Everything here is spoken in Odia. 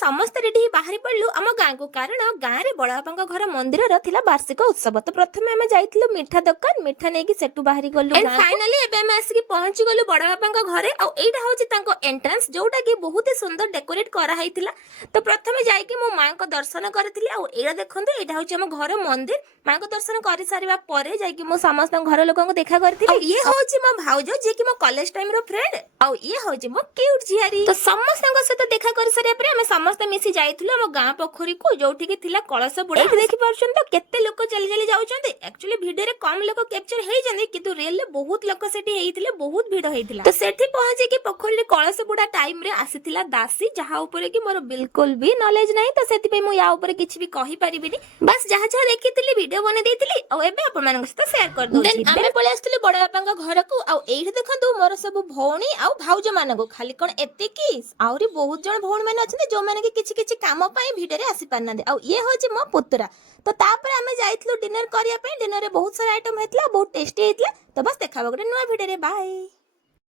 ସମସ୍ତେ ରେଡି ବାହାରି ପଡିଲୁ ଆମ ଗାଁକୁ, କାରଣ ଗାଁରେ ବଡବାପାଙ୍କ ଘର ମନ୍ଦିରର ଥିଲା ବାର୍ଷିକ ଉତ୍ସବ। ତ ପ୍ରଥମେ ଆମେ ଯାଇଥିଲୁ ମିଠା ଦୋକାନ, ମିଠା ନେଇକି ସେଠୁ ବାହାରି ଗଲୁ। ଏଣ୍ଡ ଫାଇନାଲି ଏବେ ଆମେ ଆସିକି ପହଞ୍ଚି ଗଲୁ ବଡବାପାଙ୍କ ଘରେ। ଆଉ ଏଇଟା ହଉଛି ତାଙ୍କ ଏଣ୍ଟ୍ରାନ୍ସ, ଯୋଉଟା କି ବହୁତ ସୁନ୍ଦର ଡେକୋରେଟ କରାହେଇଥିଲା। ତ ପ୍ରଥମେ ଯାଇକି ମୁଁ ମାଙ୍କ ଦର୍ଶନ କରିଥିଲି। ଆଉ ଏଇଟା ଦେଖନ୍ତୁ, ଏଇଟା ହଉଛି ଆମ ଘର ମନ୍ଦିର। ମାଙ୍କ ଦର୍ଶନ କରି ସାରିବା ପରେ ଯାଇକି ମୁଁ ସମସ୍ତଙ୍କ ଘର ଲୋକଙ୍କୁ ଦେଖା କରିଥିଲି। ଇଏ ହଉଛି ମୋ ଭାଉଜ, ଯିଏ କି ମୋ କଲେଜ ଟାଇମ ର ଫ୍ରେଣ୍ଡ। ଆଉ ଇଏ ହଉଛି ମୋ କ୍ୟୁଟ ଝିଆରୀ। ତ ସମସ୍ତଙ୍କ ସହିତ ଦେଖା କରି ସାରିବା ପରେ ଆମେ ସମସ୍ତେ ମିଶି ଯାଇଥିଲୁ ଆମ ଗାଁ ପୋଖରୀକୁ, ଯୋଉଠିକି ଥିଲା କଳସ ବୁଡା। ଏଇଠି ଦେଖିପାରୁଛନ୍ତି ତ କେତେ ଲୋକ ଚାଲି ଚାଲି ଯାଉଛନ୍ତି। ଆକ୍ଚୁଆଲି ଭିଡିଓରେ କମ ଲୋକ କ୍ୟାପଚର ହେଇଛନ୍ତି, କିନ୍ତୁ ରିଏଲରେ ବହୁତ ଲୋକ ସେଠି ହେଇଥିଲେ, ବହୁତ ଭିଡ ହେଇଥିଲା। ତ ସେଠି ପହଞ୍ଚିକି ପୋଖରୀରେ କଳସ ବୁଡା ଟାଇମରେ ଆସିଥିଲା ଦାସୀ, ଯାହା ଉପରେ କି ମୋର ବିଲକୁଲ ବି ନଲେଜ ନାହିଁ। ତ ସେଥିପାଇଁ ମୁଁ ୟା ଉପରେ କିଛି ବି କହିପାରିବିନି। ବାସ୍ ଯାହା ଯାହା ଦେଖିଥିଲି ଭିଡିଓ ବନେଇ ଦେଇଥିଲି, ଆଉ ଏବେ ଆପଣମାନଙ୍କ ସହିତ ସେୟାର କରିଦଉଛି। ଆମେ ପଳେଇ ଆସିଥିଲୁ ବଡବାପାଙ୍କ ଘରକୁ। ଆଉ ଏଇଠି ଦେଖନ୍ତୁ ମୋର ସବୁ ଭଉଣୀ ଆଉ ଭାଉଜ ମାନଙ୍କୁ। ଖାଲି କଣ ଏତିକି, ଆହୁରି ବହୁତ ଜଣ ଭଉଣୀ ମାନେ ଅଛନ୍ତି ଯୋଉମାନେ କି କିଛି କିଛି କାମ ପାଇଁ ଭିଡିଓରେ ଆସି ପାରୁନାହାନ୍ତି। ଆଉ ଇଏ ହଉଛି ମୋ ପୁତୁରା। ତ ତାପରେ ଆମେ ଯାଇଥିଲୁ ଡିନର କରିବା ପାଇଁ। ଡିନରରେ ବହୁତ ସାରା ଆଇଟମ ହେଇଥିଲା, ବହୁତ ଟେଷ୍ଟି ହେଇଥିଲା। ତ ବାସ୍ ଦେଖା ହବ ଗୋଟେ ନୂଆ ଭିଡିଓରେ। ବାଏ।